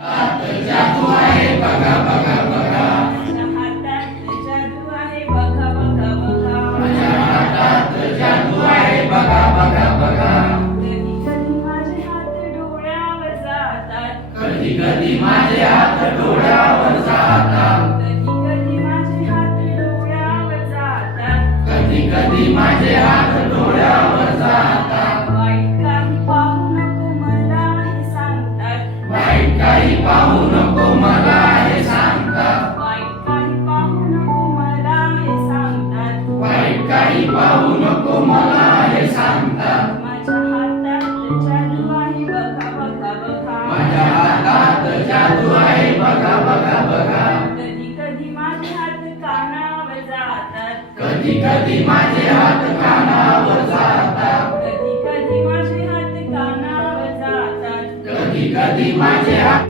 हातात जादू आहे बघा बघा बघा. माझ्या हातात जादू आहे बघा बघा बघा. माझ्या हातात जादू आहे बघा बघा बघा. कधी कधी माझे हात डोळ्यावर जातात. कधी कधी माझे हात डोळ्यावर जातात. वाईट काही पाहू नको मला हे सांगतात. वाईट काही पाहू नको मला हे सांगतात. वाईट काही पाहू नको मला हे सांगतात. वाईट काही पाहू नको मला हे सांगतात. माझ्या हातात जादू आहे बघा बघा. माझ्या हातात जादू आहे बघा बघा बघा. कधी कधी माझे हात कानावर जातात. कधी कधी माझे हात कानावर जातात. कधी कधी माझे हात कानावर जातात. कधी कधी माझे हात